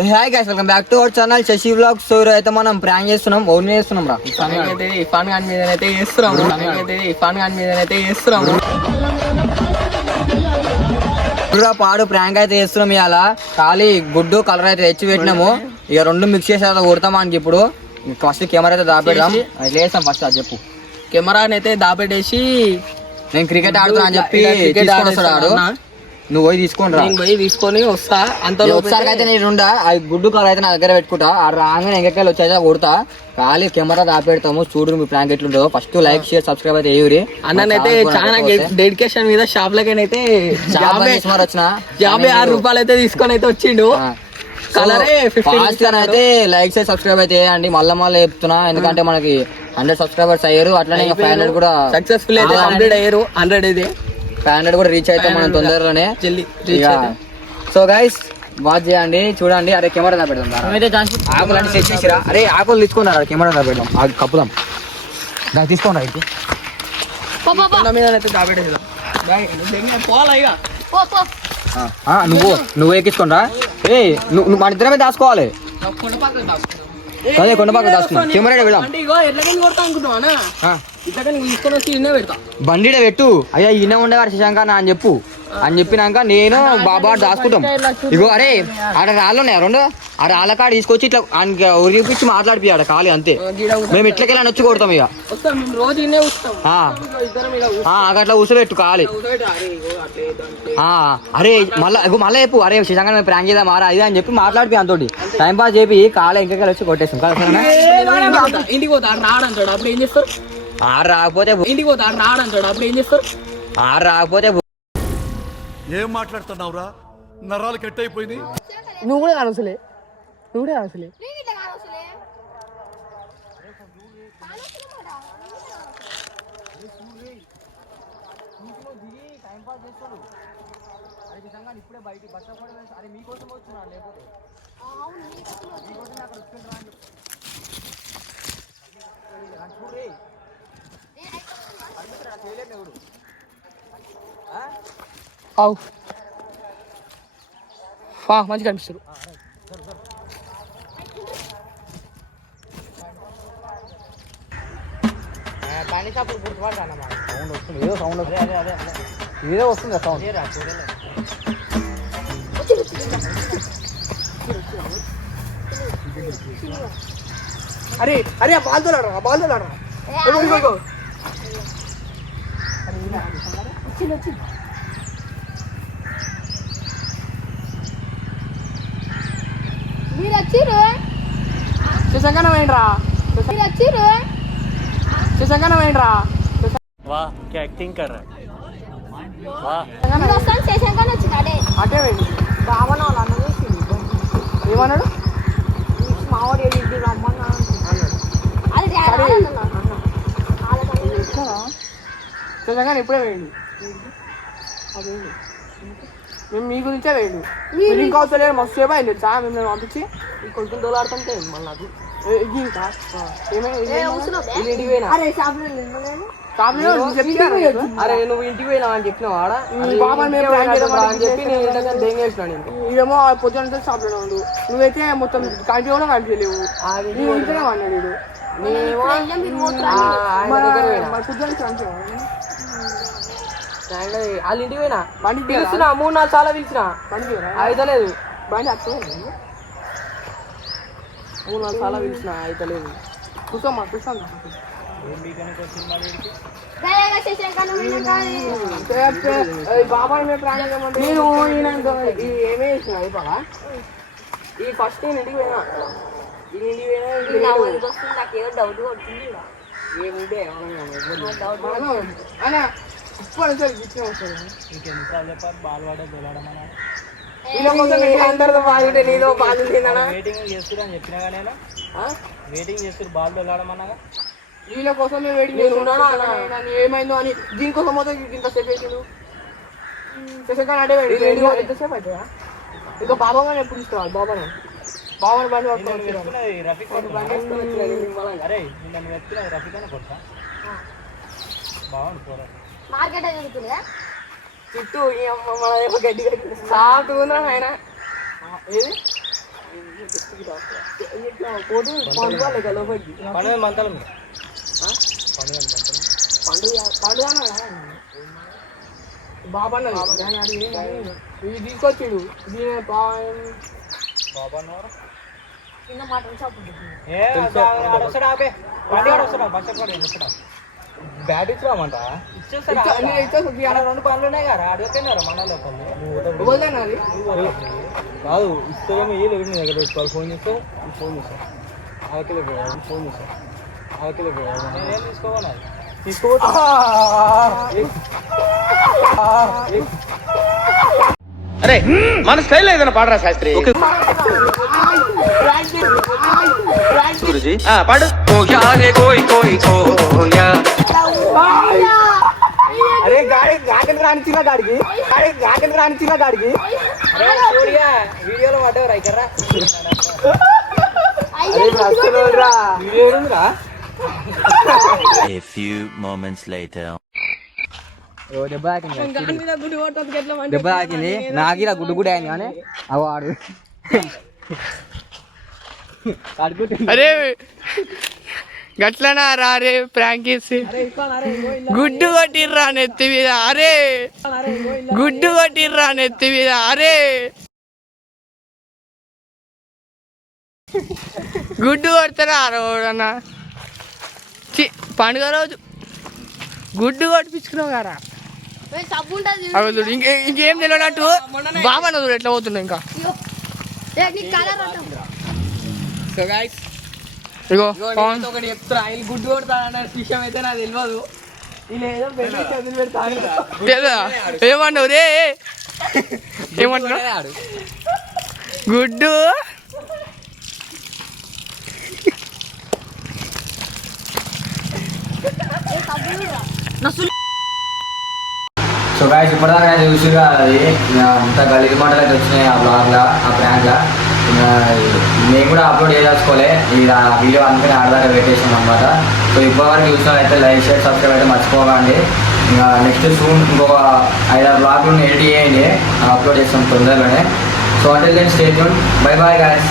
Hi guys, welcome back to our channel Shashi vlogs. So అయితే మనం prank చేస్తున్నాం, own చేస్తున్నాం రా. ఇఫాన్ ఖాన్ మీద అయితే చేస్తున్నాము. పాడు ప్రాంక్ అయితే చేస్తున్నాం. ఇవాళ ఖాళీ గుడ్డు కలర్ అయితే తెచ్చి పెట్టినాము. ఇక రెండు మిక్స్ చేసి అయితే కొడతాం మనకి. ఇప్పుడు ఫస్ట్ కెమెరా అయితే దాపెడదాం. అట్లా చేస్తాం. ఫస్ట్ అది చెప్పు. కెమెరాని అయితే దాపెట్టేసి నేను క్రికెట్ ఆడుతున్నా అని చెప్పి తీసుకొని వస్తాడు ఆడు. నువ్వు పోయి తీసుకొని వస్తా. అంత ఒకసారి అయితే నేను ఉండా గుడ్డు కలర్ అయితే నా దగ్గర పెట్టుకుంటా. ఆ రాగానే ఎంకెక్కలు వచ్చి కొడతా. ఖాళీ కెమెరా దాపెడతాము. చూడు మీ ప్రాంక్ ఎట్లుంటుందో. ఫస్ట్ లైక్ షేర్ సబ్స్క్రైబ్ అయితే ఏరి. అన్నైతే చాలా డెడికేషన్ మీద షాప్ లకైతే వచ్చిన 56 రూపాయలు అయితే తీసుకొని అయితే వచ్చిండు. కలరే అయితే లైక్ షేర్ సబ్స్క్రైబ్ అయితే చేయండి. మళ్ళీ చెప్తున్నా, ఎందుకంటే మనకి 100 సబ్స్క్రైబర్స్ అయ్యారు. అట్లనే 500 కూడా సక్సెస్ఫుల్ అయితే కంప్లీట్ అయ్యారు. 100 ఇది 500 కూడా రీచ్ అయితే మనం తొందరలోనే. సో గైస్ వాచ్ చేయండి, చూడండి. అరే కెమెరా దా పెడదాం. ఆకులు అంటే సెట్ చేసిరా. అరే ఆకులు తీసుకున్నారు. కెమెరా దా పెడదాం. అది కప్పుదాం. దాన్ని తీసుకోండి. అయితే నువ్వు ఎక్కించుకోండి. ఏ నువ్వు మన ఇద్దరమే దాచుకోవాలి. అదే కొండపాక దాచుకున్నాం. కెమెరా పెడదాం. బండి పెట్టు. అయ్యా ఈయన ఉండేవారు శశాంక అని చెప్పు అని చెప్పినాక నేను బాబా దాచుకుంటాం. ఇగో అరే ఆడ రాళ్ళు ఉన్నాయి 2. ఆ రాళ్ళ కాడ తీసుకొచ్చి ఇట్లా ఉరిపించి మాట్లాడిపోయాడు ఖాళీ అంతే. మేము ఇట్లకెళ్ళి వచ్చి కొడతాం. ఇక అట్లా కూర్చోబెట్టు ఖాళీ. అరే మళ్ళీ చెప్పు. అరే శశాంక మేము ప్రాంక్ చేద్దాం మారా ఇది అని చెప్పి మాట్లాడిపోయి అంతోటి టైం పాస్ చెప్పి ఖాళీ ఇంకెళ్ళి వచ్చి కొట్టేస్తాం. ఇంటికి పోతా రాడంటాడు. అప్పుడు ఏం చేస్తారు? రాకపోతే ఇంటికి పోతా రాడంటాడు. అప్పుడు ఏం చేస్తారు? రాకపోతే ఏం మాట్లాడుతున్నావురా? నరాలు కట్ అయిపోయింది. నువ్వు కూడా అనసలే. ఇప్పుడే బయట బస్ అరే మీకోసం వచ్చినా లేకపోతే మంచిగా అనిపిస్తారు. సౌండ్ వస్తుంది. ఏదో సౌండ్ వస్తుంది. ఏదో వస్తుంది సౌండ్. అరే అరే బాల్తో क्या एक्टिंग कर रहा है? అటే వెళ్ళి బావన వాళ్ళు అన్న చూసింది. ఏమన్నాడు? మావాడు రమ్మన్నా శశాంక్ ఇప్పుడే వేయండి. మేము మీ గురించే వేయండి. మీరు ఇంకా అవసరం మస్తు సేపు అయింది చా. మేము పంపించి ఈ కొడుకుని తోలాడుతుంటే మళ్ళీ అది అరే నువ్వు ఇంటికి పోయినావు అని చెప్పినావు ఆడ అని చెప్పి నేను దెంగేసినాను. ఇదేమో పొద్దున షాప్ లో ఉండు. నువ్వైతే మొత్తం కంటి కూడా కనిపించలేవు. నువ్వు ఇంటనే అన్నాడు. వాళ్ళ ఇంటికి పోయినా బండి పిలిచిన 3-4 సార్లు పిలిచిన బండి అయితే లేదు. బండి అట్లా 3-4 సార్లు పిలిచిన అయితే లేదు. కూర్చోమ్మా కూర్చోండి. బాబాయ్ నేను ఏమే వేసిన అయిపోగా ఈ ఫస్ట్ నేను ఇంటికి పోయినా. అందరితో బాగుంటే నీదో బాగుంటుందన్నా. వెయిటింగ్ చేస్తారు బాల్ వెళ్ళాడమన్నాగా. వీళ్ళ కోసం వెయిటింగ్ చేస్తున్నాను. ఏమైందో అని దీనికోసం మొత్తం ఇంతసేపు వేసిండు. అంటే ఎంతసేపు అవుతుందా? ఇంకా బాబాగానే ఎప్పుడు ఇస్తాను. బాబాని బండి చుట్టూ గడ్డి సాఫ్ట్ ఉందా ఆయన. ఏది ఇట్లా పోతే పండుగ లేక లోపలికి పండుగ మంతలం పండుగ బాబా ఇది తీసుకొచ్చిండు దీని చిన్న మటన్ షాప్ ఉంటుంది. బ్యాట్ ఇచ్చామంట రెండు పనులు ఉన్నాయి కదా అడిగిపోయినారా మన లోపల కాదు ఇస్తేమో ఏ లేదు నీ దగ్గర పెట్టుకోవాలి ఫోన్ చేస్తే ఫోన్ చేస్తాను అవతలే ఫోన్ చేస్తాను అవతలే నేనేం తీసుకోవాలి అరే మన స్టైల్ ఏదైనా పాడరా శాస్త్రి గురుజీ పాడు అరే గాడికి రానిచ్చిన గాడికి వీడియోలో పడ్డవరా ఇక్కడ A few moments later. దెబ్బ తాకింది నాగిరా గుడ్డు కూడా అయింది కానీ అవి వాడు అరే గట్లనా రా రే ప్రాంక్ చేసి గుడ్డు కొట్టిర్రా నెత్తి మీద అరే గుడ్డు కొట్టిర్రా నెత్తి మీద అరే గుడ్డు కొడతారా అన్న పండుగ రోజు గుడ్డు కొట్టిపించుకున్నావు కదా సబ్బు ఉంటుంది. చూడు ఇంకేం తెలియనట్టు బాబా చూడు ఎట్లా పోతున్నావు ఇంకా కలర్ ఉంటుంది. సో గైస్ ఇగో ఒకటి చెప్తున్నా ఆయన గుడ్డు కొడతానన్న విషయం అయితే నాకు తెలియదు ఇలా ఏదో చదువులు పెడతాను ఏమన్నావు రే ఏమంటున్నావు గుడ్డు సో గాయస్ ఇప్పటిదాకా చూసిగా అది అంత గలీజ్ మాటలు అయితే వచ్చినాయి ఆ బ్లాగ్లో ఆ ప్రాంక్లో మేము కూడా అప్లోడ్ చేయదలుచుకోలే ఈ వీడియో అందుకని ఆడదాకా పెట్టేసాం అనమాట. సో ఇప్పటివరకు చూసిన అయితే లైక్ షేర్ సబ్స్క్రైబ్ అయితే మర్చిపోకండి. ఇంకా నెక్స్ట్ సూన్ ఇంకొక 5-6 బ్లాగ్లు ఎడిట్ చేయండి, అప్లోడ్ చేస్తాం తొందరలోనే. సో అంటే then stay tune. Bye bye guys.